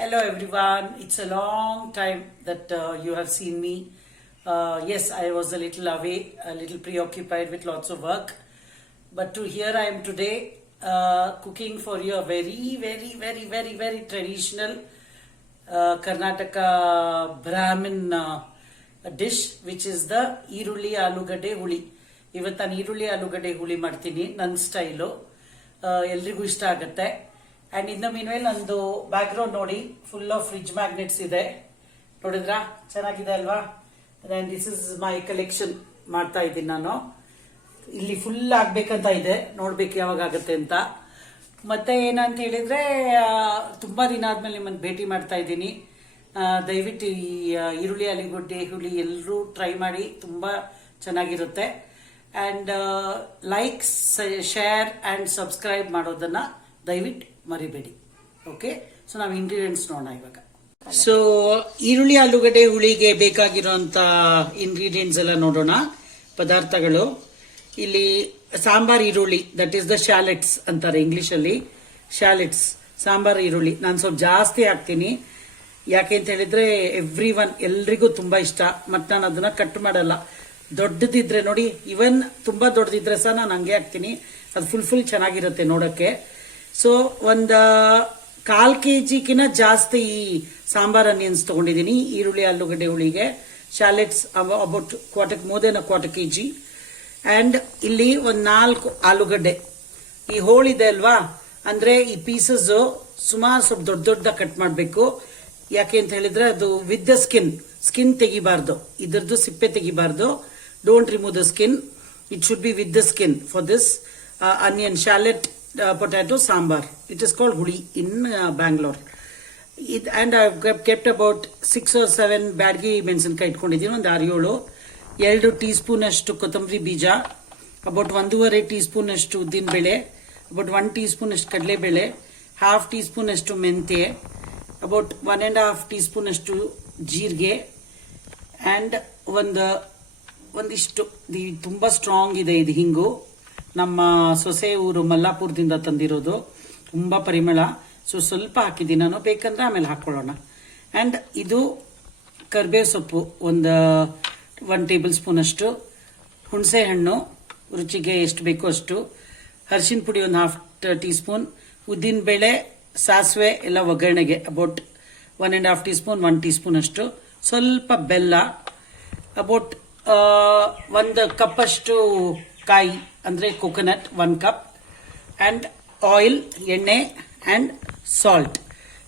Hello everyone. It's a long time that you have seen me. Yes, I was a little away, a little preoccupied with lots of work. But here I am today cooking for you a very traditional Karnataka Brahmin dish, which is the ಈರುಳ್ಳಿ ಆಲೂಗಡ್ಡೆ ಹುಳಿ. ಇವತ್ತು ನಾನು ಈರುಳ್ಳಿ ಆಲೂಗಡ್ಡೆ ಹುಳಿ ಮಾಡ್ತೀನಿ ನನ್ನ ಸ್ಟೈಲು. ಎಲ್ರಿಗೂ ಇಷ್ಟ ಆಗುತ್ತೆ. ಅಂಡ್ ಇನ್ ದ ಮೀನ್ವೇಲ್ ನಂದು ಬ್ಯಾಕ್ ಗ್ರೌಂಡ್ ನೋಡಿ, ಫುಲ್ ಆಫ್ ಫ್ರಿಡ್ಜ್ ಮ್ಯಾಗ್ನೆಟ್ಸ್ ಇದೆ. ನೋಡಿದ್ರಾ, ಚೆನ್ನಾಗಿದೆ ಅಲ್ವಾ? And this is my collection ಮಾಡ್ತಾ ಇದ್ದೀನಿ ನಾನು. ಇಲ್ಲಿ ಫುಲ್ ಆಗ್ಬೇಕಂತ ಇದೆ, ನೋಡ್ಬೇಕು ಯಾವಾಗ ಆಗುತ್ತೆ ಅಂತ. ಮತ್ತೆ ಏನಂತ ಹೇಳಿದ್ರೆ, ತುಂಬಾ ದಿನ ಆದ್ಮೇಲೆ ನಿಮ್ಮನ್ನು ಭೇಟಿ ಮಾಡ್ತಾ ಇದ್ದೀನಿ. ದಯವಿಟ್ಟು ಈ ಈರುಳ್ಳಿ ಆಲೂಗಡ್ಡೆ ಹುಳಿ ಎಲ್ಲರೂ ಟ್ರೈ ಮಾಡಿ, ತುಂಬಾ ಚೆನ್ನಾಗಿರುತ್ತೆ. And like, share and subscribe ಮಾಡೋದನ್ನ ದಯವಿಟ್ಟು ಮರಿಬೇಡಿ. ಓಕೆ, ಸೊ ನಾವು ಇಂಗ್ರೀಡಿಯೆಂಟ್ಸ್ ನೋಡೋಣ ಇವಾಗ. ಸೊ ಈರುಳ್ಳಿ ಆಲೂಗಡ್ಡೆ ಹುಳಿಗೆ ಬೇಕಾಗಿರುವಂತ ಇಂಗ್ರೀಡಿಯೆಂಟ್ಸ್ ಎಲ್ಲ ನೋಡೋಣ. ಪದಾರ್ಥಗಳು ಇಲ್ಲಿ ಸಾಂಬಾರ್ ಈರುಳ್ಳಿ, ದಟ್ ಈಸ್ ದ ಶಾಲೆಟ್ಸ್ ಅಂತಾರೆ ಇಂಗ್ಲಿಷ್ ಅಲ್ಲಿ. ಶಾಲೆಟ್ಸ್ ಸಾಂಬಾರ್ ಈರುಳ್ಳಿ ನಾನು ಸ್ವಲ್ಪ ಜಾಸ್ತಿ ಹಾಕ್ತೀನಿ. ಯಾಕೆ ಅಂತ ಹೇಳಿದ್ರೆ ಎಲ್ರಿಗೂ ತುಂಬಾ ಇಷ್ಟ. ಮತ್ತೆ ನಾನು ಅದನ್ನ ಕಟ್ ಮಾಡಲ್ಲ. ದೊಡ್ಡದಿದ್ರೆ ನೋಡಿ, ಇವನ್ ತುಂಬಾ ದೊಡ್ಡದಿದ್ರೆ ಸಹ ನಾನು ಹಂಗೆ ಹಾಕ್ತೀನಿ. ಅದು ಫುಲ್ ಚೆನ್ನಾಗಿರುತ್ತೆ ನೋಡಕ್ಕೆ. ಸೊ ಒಂದು 1/4 kg ಜಾಸ್ತಿ ಸಾಂಬಾರ್ ಆನಿಯನ್ಸ್ ತಗೊಂಡಿದ್ದೀನಿ ಈರುಳ್ಳಿ ಆಲೂಗಡ್ಡೆ ಹುಳಿಗೆ. Shallots about more than 1/4 kg. And ಇಲ್ಲಿ ಒಂದು 4 ಆಲೂಗಡ್ಡೆ. ಈ ಹೋಳಿದೆ ಅಲ್ವಾ, ಅಂದ್ರೆ ಈ ಪೀಸಸ್ ಸುಮಾರು ಸ್ವಲ್ಪ ದೊಡ್ಡ ಕಟ್ ಮಾಡಬೇಕು. ಯಾಕೆ ಅಂತ ಹೇಳಿದ್ರೆ ಅದು ವಿತ್ ದ ಸ್ಕಿನ್ ತೆಗಿಬಾರ್ದು, ಇದರದ್ದು ಸಿಪ್ಪೆ ತೆಗಿಬಾರ್ದು. Don't remove the skin, it should be with the skin for this onion shallot potato sambar. It is called huli in Bangalore. And I have kept about 6 or 7 Byadgi ಮೆಣಸಿನಕಾಯಿ ಇಟ್ಕೊಂಡಿದ್ದೀನಿ. ಒಂದು 6-7. 2 tea spoon ಅಷ್ಟು ಕೊತ್ತಂಬರಿ ಬೀಜ, ಅಬೌಟ್ 1.5 ಟೀ ಸ್ಪೂನ್ ಅಷ್ಟು ಉದ್ದಿನ ಬೇಳೆ, about 1 tea spoon ಅಷ್ಟು ಕಡಲೆಬೇಳೆ, 1/2 ಟೀ ಸ್ಪೂನ್ ಅಷ್ಟು ಮೆಂತ್ಯ, ಅಬೌಟ್ 1.5 ಟೀ ಸ್ಪೂನ್ ಅಷ್ಟು ಜೀರಿಗೆ, ಅಂಡ್ ಒಂದಿಷ್ಟು ತುಂಬಾ ಸ್ಟ್ರಾಂಗ್ ಇದೆ ಇದು ಹಿಂಗು. ನಮ್ಮ ಸೊಸೆ ಊರು ಮಲ್ಲಾಪುರದಿಂದ ತಂದಿರೋದು, ತುಂಬಾ ಪರಿಮಳ. ಸೊ ಸ್ವಲ್ಪ ಹಾಕಿದ್ದೀನಿ ನಾನು, ಬೇಕಂದ್ರೆ ಆಮೇಲೆ ಹಾಕೊಳ್ಳೋಣ. ಅಂಡ್ ಇದು ಕರ್ಬೇವು ಸೊಪ್ಪು ಒಂದು 1 ಟೇಬಲ್ ಸ್ಪೂನ್ ಅಷ್ಟು, ಹುಣಸೆ ಹಣ್ಣು ರುಚಿಗೆ ಎಷ್ಟು ಬೇಕೋ ಅಷ್ಟು, ಅರಿಶಿನ ಪುಡಿ ಒಂದು 1/2 ಟೀ ಸ್ಪೂನ್, ಉದ್ದಿನ ಬೇಳೆ, ಸಾಸಿವೆ ಎಲ್ಲ ಒಗ್ಗರಣೆಗೆ about 1.5 tea spoon, 1 tea spoon ಅಷ್ಟು, ಸ್ವಲ್ಪ ಬೆಲ್ಲ, ಅಬೌಟ್ 1 ಕಪ್ ಅಷ್ಟು ಕಾಯಿ ಅಂದ್ರೆ ಕೋಕೋನಟ್ 1 ಕಪ್, ಅಂಡ್ ಆಯಿಲ್ ಎಣ್ಣೆ ಅಂಡ್ ಸಾಲ್ಟ್.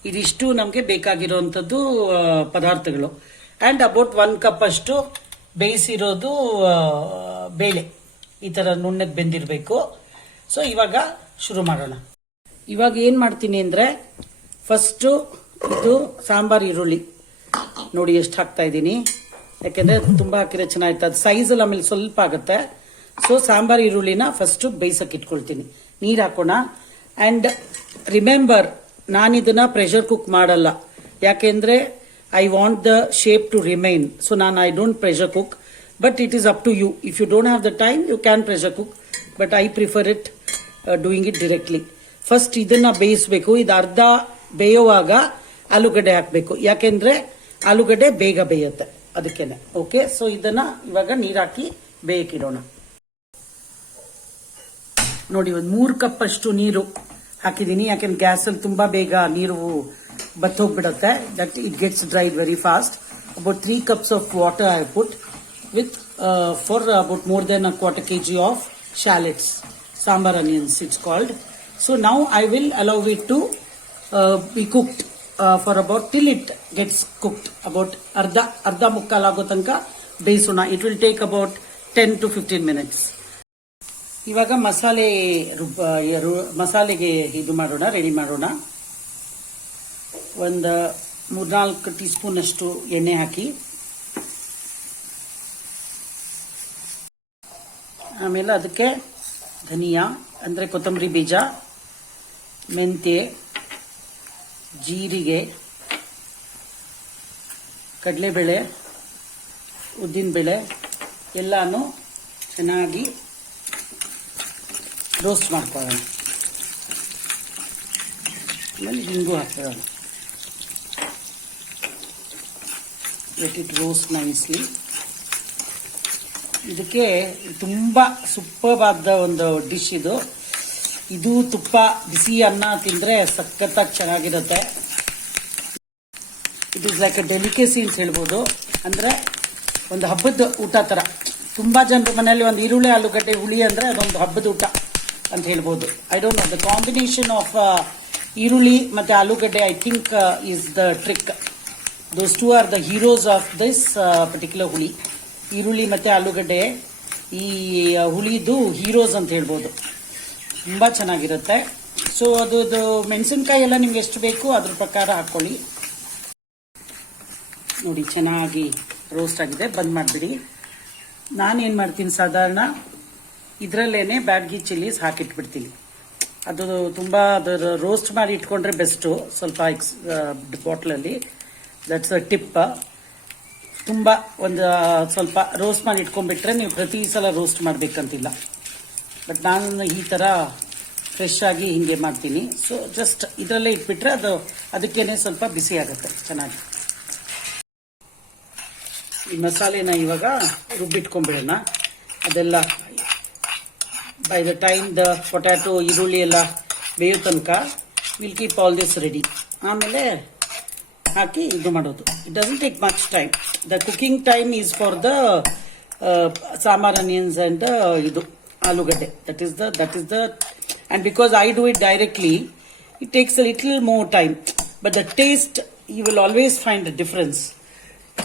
ಇದಿಷ್ಟು ನಮಗೆ ಬೇಕಾಗಿರುವಂತದ್ದು ಪದಾರ್ಥಗಳು. ಅಂಡ್ ಅಬೌಟ್ 1 ಕಪ್ ಅಷ್ಟು ಬೇಯಿಸಿರೋದು ಬೇಳೆ, ಈ ತರ ನುಣ್ಣಗೆ ಬೆಂದಿರಬೇಕು. ಸೊ ಇವಾಗ ಶುರು ಮಾಡೋಣ. ಇವಾಗ ಏನ್ ಮಾಡ್ತೀನಿ ಅಂದ್ರೆ, ಫಸ್ಟ್ ಇದು ಸಾಂಬಾರ್ ಈರುಳ್ಳಿ ನೋಡಿ ಎಷ್ಟು ಹಾಕ್ತಾ ಇದ್ದೀನಿ. ಯಾಕೆಂದ್ರೆ ತುಂಬಾ ಹಾಕಿದ್ರೆ ಚೆನ್ನಾಗಿತ್ತು, ಅದು ಸೈಜ್ ಅಲ್ಲಿ ಆಮೇಲೆ ಸ್ವಲ್ಪ ಆಗುತ್ತೆ. ಸೊ ಸಾಂಬಾರ್ ಈರುಳ್ಳಿನ ಫಸ್ಟ್ ಬೇಯಿಸಕ್ಕೆ ಇಟ್ಕೊಳ್ತೀನಿ. ನೀರ್ ಹಾಕೋಣ. ಅಂಡ್ ರಿಮೆಂಬರ್, ನಾನು ಇದನ್ನ ಪ್ರೆಷರ್ ಕುಕ್ ಮಾಡಲ್ಲ. ಯಾಕೆಂದ್ರೆ I want the shape to remain. So I don't pressure cook, but it is up to you. If you don't have the time you can pressure cook, but I prefer it doing it directly. First ಇದನ್ನ ಬೇಯಿಸಬೇಕು. ಇದು ಅರ್ಧ ಬೇಯುವಾಗ ಆಲೂಗಡ್ಡೆ ಹಾಕಬೇಕು, ಯಾಕೆಂದ್ರೆ ಆಲೂಗಡ್ಡೆ ಬೇಗ ಬೇಯುತ್ತೆ ಅದಕ್ಕೇನೆ. ಓಕೆ, ಸೊ ಇದನ್ನ ಇವಾಗ ನೀರ್ ಹಾಕಿ ಬೇಯಕ್ಕಿಡೋಣ. ನೋಡಿ, ಒಂದು 3 ಕಪ್ ಅಷ್ಟು ನೀರು ಹಾಕಿದ್ದೀನಿ. ಯಾಕೆಂದ್ರೆ ಗ್ಯಾಸ್ ಅಲ್ಲಿ ತುಂಬಾ ಬೇಗ ನೀರು ಬತ್ತೋಗ್ಬಿಡುತ್ತೆ. That it gets dried very fast. About 3 cups of water I put with for about more than 1/4 kg of shallots, sambar onions it's called. So now I will allow it to be cooked for about till it gets cooked. About ಅರ್ಧ ಮುಕ್ಕಾಲ್ ಆಗೋ ತನಕ ಬೇಯಿಸೋಣ. It will take about 10 to 15 minutes. ಇವಾಗ ಮಸಾಲೆಗೆ ಇದು ಮಾಡೋಣ, ready ಮಾಡೋಣ. ಒಂದು 3-4 ಟೀ ಸ್ಪೂನ್ ಅಷ್ಟು ಎಣ್ಣೆ ಹಾಕಿ, ಆಮೇಲೆ ಅದಕ್ಕೆ ಧನಿಯಾ ಅಂದ್ರೆ ಕೊತ್ತಂಬರಿ ಬೀಜ, ಮೆಂತ್ಯ, ಜೀರಿಗೆ, ಕಡಲೆಬೇಳೆ, ಉದ್ದಿನ ಬೇಳೆ ಎಲ್ಲಾನು ಚೆನ್ನಾಗಿ ರೋಸ್ಟ್ ಮಾಡ್ಕೊಳ್ಳೋಣ. ಆಮೇಲೆ ಹಿಂಗು ಹಾಕೋಣ. Let it roast nicely. ಇದಕ್ಕೆ ತುಂಬ ಸೂಪರ್ಬ್ ಆದ ಒಂದು ಡಿಶ್ ಇದು. ಇದು ತುಪ್ಪ ಬಿಸಿ ಅನ್ನ ತಿಂದರೆ ಸಖತ್ತಾಗಿ ಚೆನ್ನಾಗಿರುತ್ತೆ. ಇಟ್ ಇಸ್ ಲೈಕ್ ಅ ಡೆಲಿಕೇಸಿ ಅಂತ ಹೇಳ್ಬೋದು. ಅಂದರೆ ಒಂದು ಹಬ್ಬದ ಊಟ ಥರ. ತುಂಬ ಜನರ ಮನೆಯಲ್ಲಿ ಒಂದು ಈರುಳ್ಳಿ ಆಲೂಗಡ್ಡೆ ಹುಳಿ ಅಂದರೆ ಅದೊಂದು ಹಬ್ಬದ ಊಟ ಅಂತ ಹೇಳ್ಬೋದು. I don't know the combination of ಈರುಳ್ಳಿ ಮತ್ತು ಆಲೂಗಡ್ಡೆ I think is the trick. Those two are the heroes of this particular ಹುಳಿ. ಈರುಳ್ಳಿ ಮತ್ತು ಆಲೂಗಡ್ಡೆ ಈ ಹುಳಿದು ಹೀರೋಸ್ ಅಂತ ಹೇಳ್ಬೋದು. ತುಂಬ ಚೆನ್ನಾಗಿರುತ್ತೆ. ಸೊ ಅದು ಮೆಣಸಿನ್ಕಾಯಿ ಎಲ್ಲ ನಿಮ್ಗೆ ಎಷ್ಟು ಬೇಕು ಅದ್ರ ಪ್ರಕಾರ ಹಾಕ್ಕೊಳ್ಳಿ. ನೋಡಿ ಚೆನ್ನಾಗಿ ರೋಸ್ಟ್ ಆಗಿದೆ, ಬಂದ್ ಮಾಡಿಬಿಡಿ. ನಾನೇನು ಮಾಡ್ತೀನಿ, ಸಾಧಾರಣ ಇದರಲ್ಲೇನೆ ಬ್ಯಾಡ್ಗಿ ಚಿಲ್ಲೀಸ್ ಹಾಕಿಟ್ಬಿಡ್ತೀನಿ. ಅದು ತುಂಬ ಅದು ರೋಸ್ಟ್ ಮಾಡಿ ಇಟ್ಕೊಂಡ್ರೆ ಬೆಸ್ಟು. ಸ್ವಲ್ಪ ಬಾಟ್ಲಲ್ಲಿ ದಟ್ಸ್ ಅ ಟಿಪ್. ತುಂಬ ಒಂದು ಸ್ವಲ್ಪ ರೋಸ್ಟ್ ಮಾಡಿ ಇಟ್ಕೊಂಡ್ಬಿಟ್ರೆ ನೀವು ಪ್ರತಿ ಸಲ ರೋಸ್ಟ್ ಮಾಡಬೇಕಂತಿಲ್ಲ. ಬಟ್ ನಾನು ಈ ಥರ ಫ್ರೆಶ್ ಆಗಿ ಹಿಂಗೆ ಮಾಡ್ತೀನಿ. ಸೊ ಜಸ್ಟ್ ಇದರಲ್ಲೇ ಇಟ್ಬಿಟ್ರೆ ಅದಕ್ಕೇನೆ ಸ್ವಲ್ಪ ಬಿಸಿ ಆಗುತ್ತೆ ಚೆನ್ನಾಗಿ. ಈ ಮಸಾಲೆನ ಇವಾಗ ರುಬ್ಬಿಟ್ಕೊಂಡ್ಬಿಡೋಣ. ಅದೆಲ್ಲ by the time the potato ಈರುಳ್ಳಿ ಎಲ್ಲ ಬೇಯೋ ತನಕ will keep all this ready. ಆಮೇಲೆ ಹಾಕಿ ಇದು ಮಾಡೋದು. It doesn't take much time. The cooking time is for the sambar onions and ಇದು ಆಲೂಗಡ್ಡೆ. That is the and because I do it directly, it takes a little more time. But the taste, you will always find a difference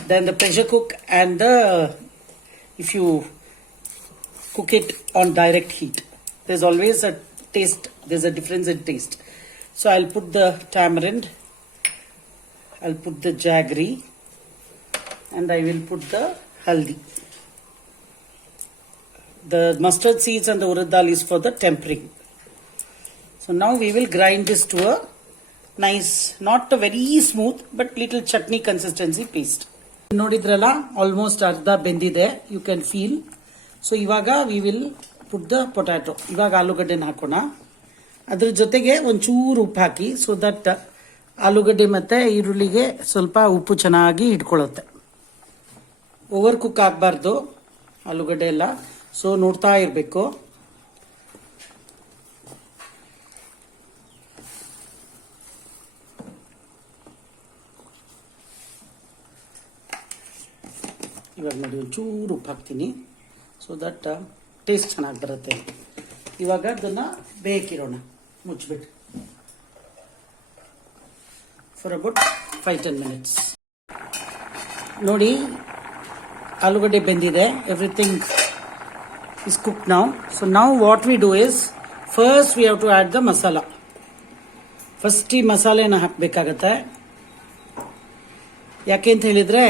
than the pressure cook and if you cook it on direct heat. There's always a taste, there's a difference in taste. So I'll put the tamarind, I'll put the jaggery, and I will put the haldi. The mustard seeds and the urad dal is for the tempering. So now we will grind this to a nice, not a very smooth, but little chutney consistency paste. ನೋಡಿದ್ರಲ್ಲ, almost ಅರ್ಧ ಬೆಂದಿದೆ, you can feel. So ಇವಾಗ we will put the potato. ಇವಾಗ ಆಲೂಗಡ್ಡೆನ ಹಾಕೋಣ. ಅದ್ರ ಜೊತೆಗೆ ಒಂಚೂರು ಉಪ್ಪು ಹಾಕಿ, ಸೊ ದಟ್ ಆಲೂಗಡ್ಡೆ ಮತ್ತು ಈರುಳ್ಳಿಗೆ ಸ್ವಲ್ಪ ಉಪ್ಪು ಚೆನ್ನಾಗಿ ಇಟ್ಕೊಳ್ಳುತ್ತೆ. ಓವರ್ ಕುಕ್ ಆಗಬಾರ್ದು ಆಲೂಗಡ್ಡೆ ಎಲ್ಲ. ಸೊ ನೋಡ್ತಾ ಇರಬೇಕು. ಇವಾಗ ನೋಡಿ ಒಂಚೂರು ಉಪ್ಪು ಹಾಕ್ತೀನಿ, ಸೊ ದಟ್ ಟೇಸ್ಟ್ ಚೆನ್ನಾಗಿ ಬರುತ್ತೆ. ಇವಾಗ ಅದನ್ನು ಬೇಕಿರೋಣ ಮುಚ್ಚಿಬಿಟ್ಟು ಫಾರ್ ಅಬೌಟ್ 5-10 minutes. ನೋಡಿ ಆಲೂಗಡ್ಡೆ ಬೆಂದಿದೆ. Everything is cooked now. So now what we do is, first we have to add the masala. First ಈ ಮಸಾಲೆನ ಹಾಕಬೇಕಾಗತ್ತೆ. ಯಾಕೆ ಅಂತ ಹೇಳಿದ್ರೆ,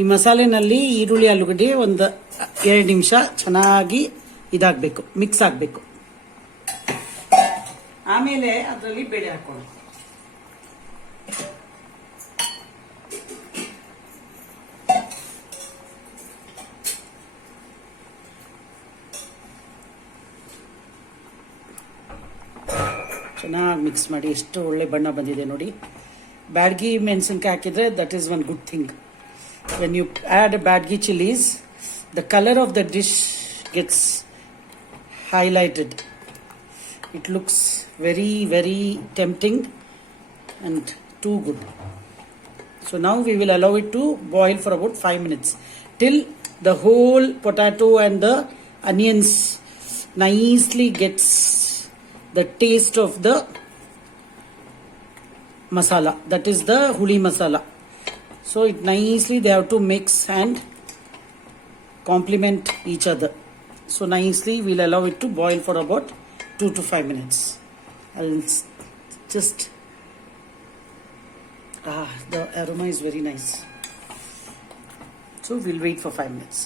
ಈ ಮಸಾಲೆನಲ್ಲಿ ಈರುಳ್ಳಿ ಆಲೂಗಡ್ಡೆ ಒಂದು 2 ನಿಮಿಷ ಚೆನ್ನಾಗಿ ಇದಾಗಬೇಕು, ಮಿಕ್ಸ್ ಆಗಬೇಕು. ಆಮೇಲೆ ಅದರಲ್ಲಿ ಬೇಳೆ ಹಾಕೋಣ. ಚೆನ್ನಾಗಿ ಮಿಕ್ಸ್ ಮಾಡಿ. ಎಷ್ಟು ಒಳ್ಳೆ ಬಣ್ಣ ಬಂದಿದೆ ನೋಡಿ. ಬ್ಯಾಡ್ಗಿ ಮೆಣಸಿನ್ಕಾಯಿ ಹಾಕಿದ್ರೆ that is one good thing. When you add badgi chilies, the color of the dish gets highlighted. It looks very, very tempting and too good. So now we will allow it to boil for about 5 minutes till the whole potato and the onions nicely gets the taste of the masala. That is the huli masala. So it nicely they have to mix and complement each other. So nicely we'll allow it to boil for about 2 to 5 minutes. I'll just the aroma is very nice. So we'll wait for 5 minutes.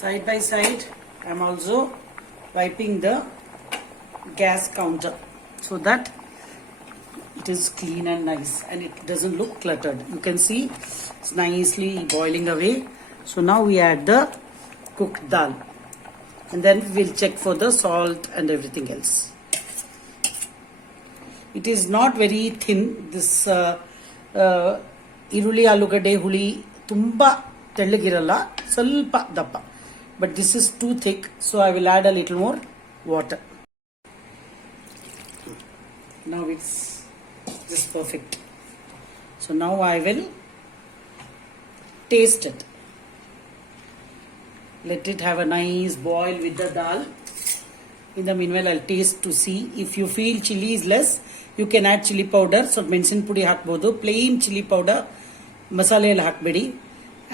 Side by side, I'm also wiping the gas counter so that it is clean and nice and it doesn't look cluttered. You can see it's nicely boiling away. So now we add the cooked dal and then we'll check for the salt and everything else. It is not very thin, this ಈರುಳ್ಳಿ ಆಲೂಗಡ್ಡೆ ಹುಳಿ ತುಂಬ ತೆಳ್ಳಗಿರಲ್ಲ, ಸ್ವಲ್ಪ ದಪ್ಪ. But this is too thick, so I will add a little more water. Now it's just perfect. So now I will taste it. Let it have a nice boil with the dal. In the meanwhile, I'll taste to see. If you feel chili is less, you can add chili powder. So ಮೆಣಸಿನ ಪುಡಿ ಹಾಕ್ಬೋದು, plain chili powder, ಮಸಾಲೆ ಎಲ್ಲ ಹಾಕಬೇಡಿ.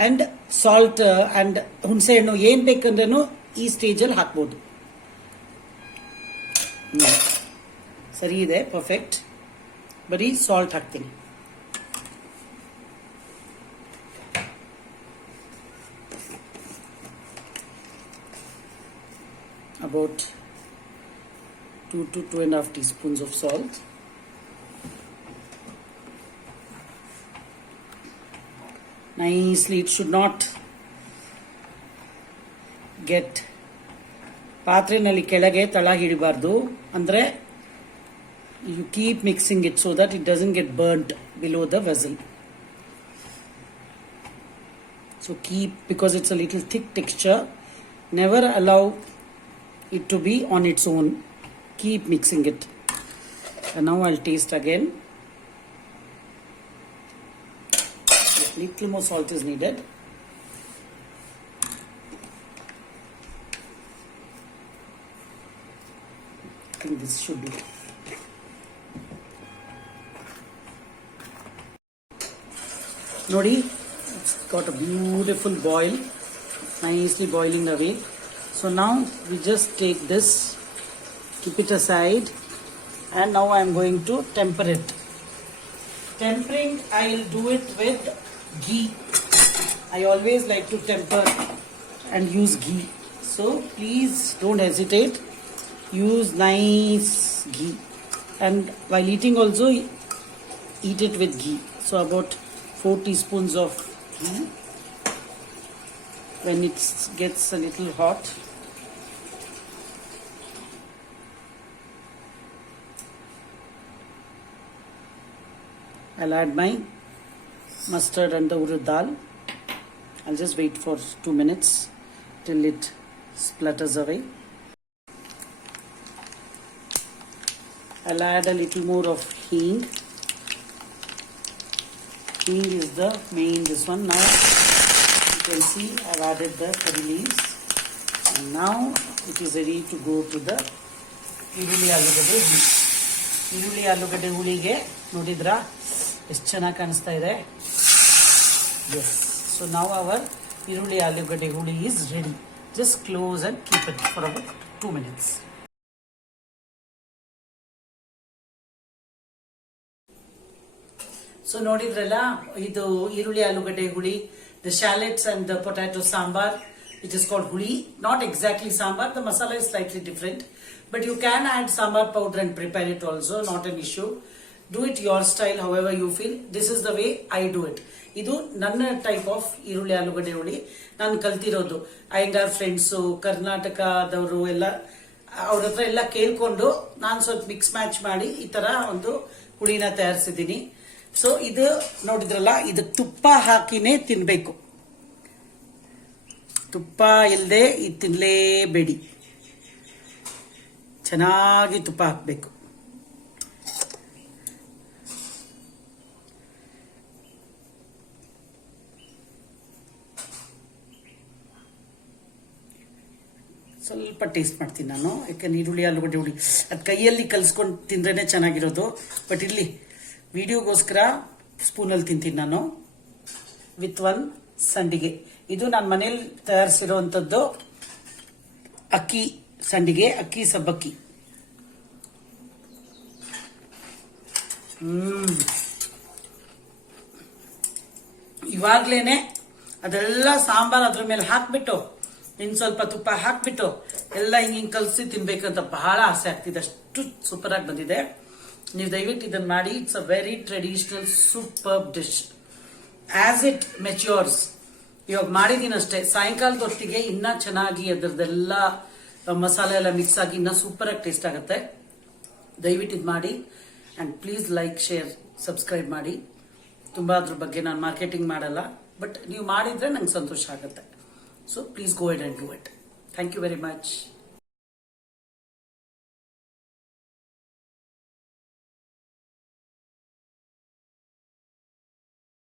And salt and ಹುಣಸೆ ಹಣ್ಣು ಏನ್ ಬೇಕಂದ್ರೂ ಈ ಸ್ಟೇಜಲ್ಲಿ ಹಾಕ್ಬೋದು. ಸರಿ ಇದೆ, ಪರ್ಫೆಕ್ಟ್. ಬರೀ ಸಾಲ್ಟ್ ಹಾಕ್ತೀನಿ. About 2 to 2.5 teaspoons of salt. Nicely, it should not get ಪಾತ್ರೆನಲ್ಲಿ ಕೆಳಗೆ ತಳ ಹಿಡಿಬಾರ್ದು. ಅಂದ್ರೆ you keep mixing it so that it doesn't get burnt below the vessel. So keep, because it's a little thick texture, never allow it to be on its own. Keep mixing it. And now I'll taste again. A little more salt is needed. I think this should do. Nodi, it's got a beautiful boil, nicely boiling away. So now we just take this, keep it aside, and now I am going to temper it. Tempering, I will do it with ghee. I always like to temper and use ghee. So please don't hesitate. Use nice ghee. And while eating also, eat it with ghee. So about 4 teaspoons of ghee. When it gets a little hot, I'll add my mustard and the urad dal. I'll just wait for 2 minutes till it splatters away. I'll add a little more of hing. Hing is the main this one. Now you can see I've added the curry leaves, and now it is ready to go to the ಈರುಳ್ಳಿ ಆಲೂಗಡ್ಡೆ ಹುಳಿ. ಈರುಳ್ಳಿ ಆಲೂಗಡ್ಡೆ ಹುಳಿಗೆ ನೋಡಿದ್ರಾ ಎಷ್ಟು ಚೆನ್ನಾಗಿ ಕಾಣಿಸ್ತಾ ಇದೆ. ಎಸ್, ಸೊ ನಾವು ಅವರ್ ಈರುಳ್ಳಿ ಆಲೂಗಡ್ಡೆ ಹುಳಿ is ready. Just close and keep it for about 2 minutes. So ನೋಡಿದ್ರಲ್ಲ, ಇದು ಈರುಳ್ಳಿ ಆಲೂಗಡ್ಡೆ ಹುಳಿ, the shallots and the potato sambar. It is called huli, not exactly sambar. The masala is slightly different, but you can add sambar powder and prepare it also, not an issue. Do it your style, however you feel. This is the way I do it. ಇದು ನನ್ನ type of ಈರುಳ್ಳಿ ಆಲೂಗಡ್ಡೆ ಹುಳಿ. ನಾನು ಕಲ್ತಿರೋದು Iyengar friends, ಕರ್ನಾಟಕದವರು ಎಲ್ಲ, ಅವ್ರ ಹತ್ರ ಎಲ್ಲ ಕೇಳ್ಕೊಂಡು ನಾನು ಸ್ವಲ್ಪ ಮಿಕ್ಸ್ ಮ್ಯಾಚ್ ಮಾಡಿ ಈ ತರ ಒಂದು ಹುಳಿನ ತಯಾರಿಸಿದ್ದೀನಿ. ಸೊ ಇದು ನೋಡಿದ್ರಲ್ಲ, ಇದು ತುಪ್ಪ ಹಾಕಿನೇ ತಿನ್ಬೇಕು. ತುಪ್ಪ ಇಲ್ಲದೆ ಇದು ತಿನ್ನಲೇಬೇಡಿ. ಚೆನ್ನಾಗಿ ತುಪ್ಪ ಹಾಕಬೇಕು. ಸ್ವಲ್ಪ ಟೇಸ್ಟ್ ಮಾಡ್ತೀನಿ ನಾನು, ಯಾಕಂದ್ರೆ ಈರುಳ್ಳಿ ಆಲೂಗಡ್ಡೆ ಹುಳಿ ಅದು ಕೈಯಲ್ಲಿ ಕಲ್ಸ್ಕೊಂಡು ತಿಂದ್ರೇನೆ ಚೆನ್ನಾಗಿರೋದು. ಬಟ್ ಇಲ್ಲಿ ವಿಡಿಯೋಗೋಸ್ಕರ ಸ್ಪೂನಲ್ಲಿ ತಿಂತೀನಿ ನಾನು, ವಿತ್ 1 ಸಂಡಿಗೆ. ಇದು ನಾನು ಮನೇಲಿ ತಯಾರಿಸಿರುವಂಥದ್ದು ಅಕ್ಕಿ ಸಂಡಿಗೆ, ಅಕ್ಕಿ ಸಬ್ಬಕ್ಕಿ. ಇವಾಗ್ಲೇನೆ ಅದೆಲ್ಲ ಸಾಂಬಾರ್ ಅದ್ರ ಮೇಲೆ ಹಾಕ್ಬಿಟ್ಟು ಇನ್ ಸ್ವಲ್ಪ ತುಪ್ಪ ಹಾಕ್ಬಿಟ್ಟು ಎಲ್ಲ ಹಿಂಗ್ ಕಲಸಿ ತಿನ್ಬೇಕಂತ ಬಹಳ ಆಸೆ ಆಗ್ತಿದೆ. ಅಷ್ಟು ಸೂಪರ್ ಆಗಿ ಬಂದಿದೆ. ನೀವು ದಯವಿಟ್ಟು ಇದನ್ನ ಮಾಡಿ. It's a very traditional super dish. As it ಮೆಚ್ಯೂರ್ಸ್, ಇವಾಗ ಮಾಡಿದೀನಿ ಅಷ್ಟೇ, ಸಾಯಂಕಾಲದ ಹೊತ್ತಿಗೆ ಇನ್ನ ಚೆನ್ನಾಗಿ ಅದರದೆಲ್ಲ ಮಸಾಲೆ ಎಲ್ಲ ಮಿಕ್ಸ್ ಆಗಿ ಇನ್ನ ಸೂಪರ್ ಆಗಿ ಟೇಸ್ಟ್ ಆಗುತ್ತೆ. ದಯವಿಟ್ಟು ಇದು ಮಾಡಿ. And please like, share, subscribe ಮಾಡಿ. ತುಂಬ ಅದ್ರ ಬಗ್ಗೆ ನಾನು ಮಾರ್ಕೆಟಿಂಗ್ ಮಾಡಲ್ಲ, ಬಟ್ ನೀವು ಮಾಡಿದರೆ ನಂಗೆ ಸಂತೋಷ ಆಗುತ್ತೆ. So please go ahead and do it. Thank you very much.